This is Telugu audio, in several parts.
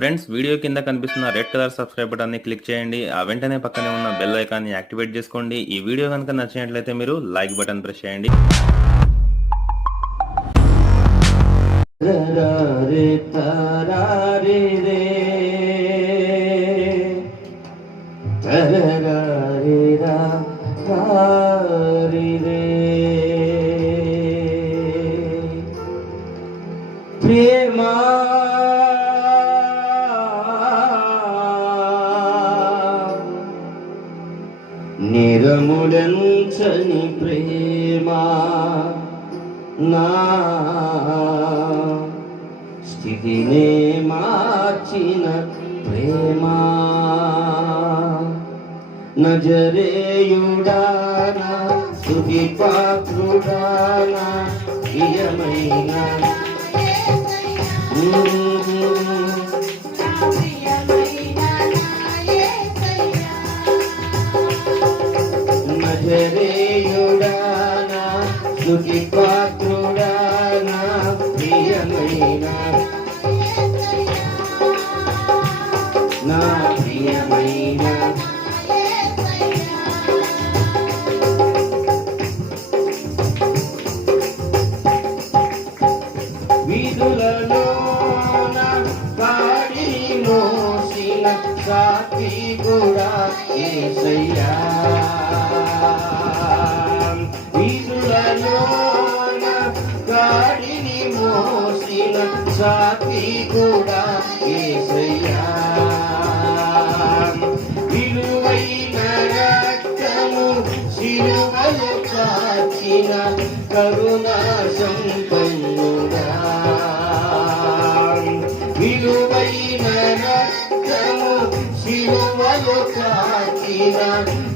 ఫ్రెండ్స్ వీడియో కింద కనిపిస్తున్న రెడ్ కలర్ సబ్స్క్రైబ్ బటన్ని క్లిక్ చేయండి. ఆ వెంటనే పక్కనే ఉన్న బెల్ ఐకాన్ని యాక్టివేట్ చేసుకోండి. ఈ వీడియో కనుక నచ్చినట్లయితే మీరు లైక్ బటన్ ప్రెస్ చేయండి. రా. తారి రే. ప్రేమా నిరములంచని ప్రేమా నా స్థితినే మార్చిన ప్రేమా. నజరేయుడానా స్థుతి పాత్రుడానా ప్రియమైన కూడా ఏసయ్యా. వీధులలోన కాడిని మోసిన సాటి కూడా ఏసయ్యా. విలువైన రక్తము శిలువలు కాచిన కరుణా సంపన్నుడా. విలువైన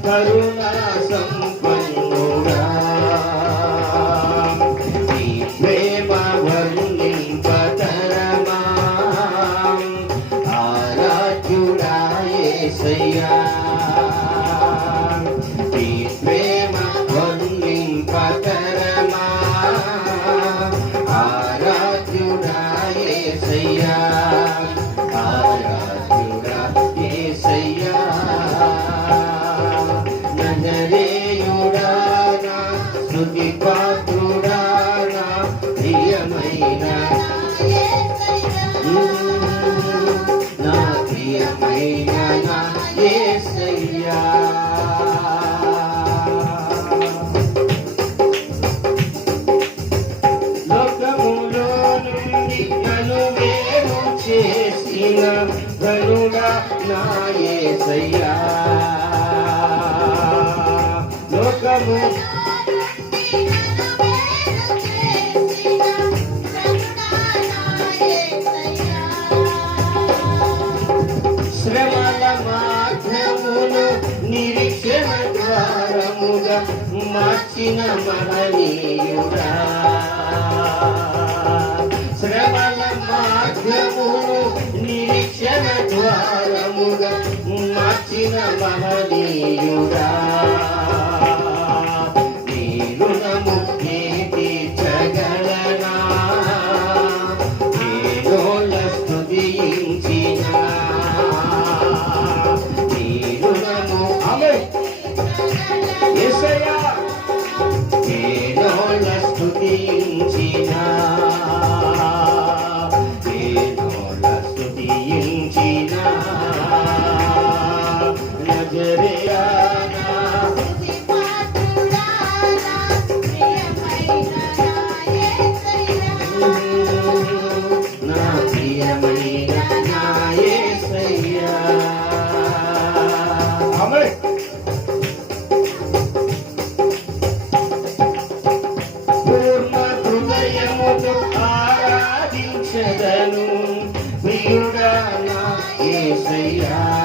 కరుణా ధనుడా నా యేసయ్యా లోకము వచ్చిన మహనీయుడా శ్రవణ మాధ్యమును నిరీక్షణ ద్వారముగా మార్చిన మహనీయుడా Yes, I am. నా యేసయ్యా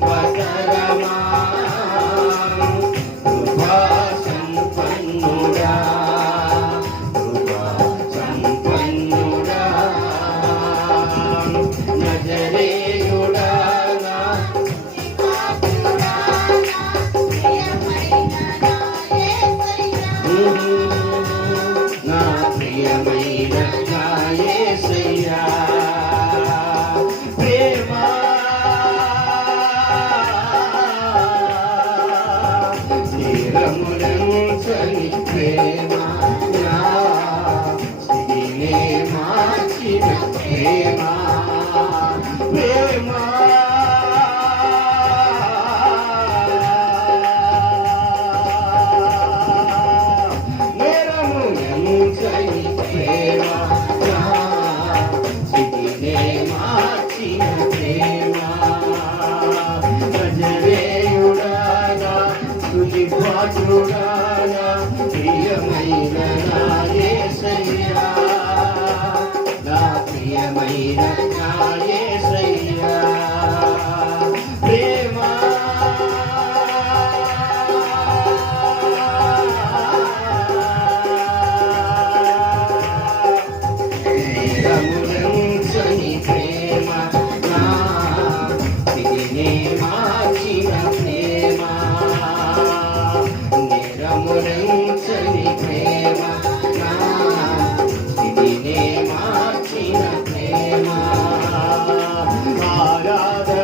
pagará. ప్రేమ? ప్రేమ? ആരാധന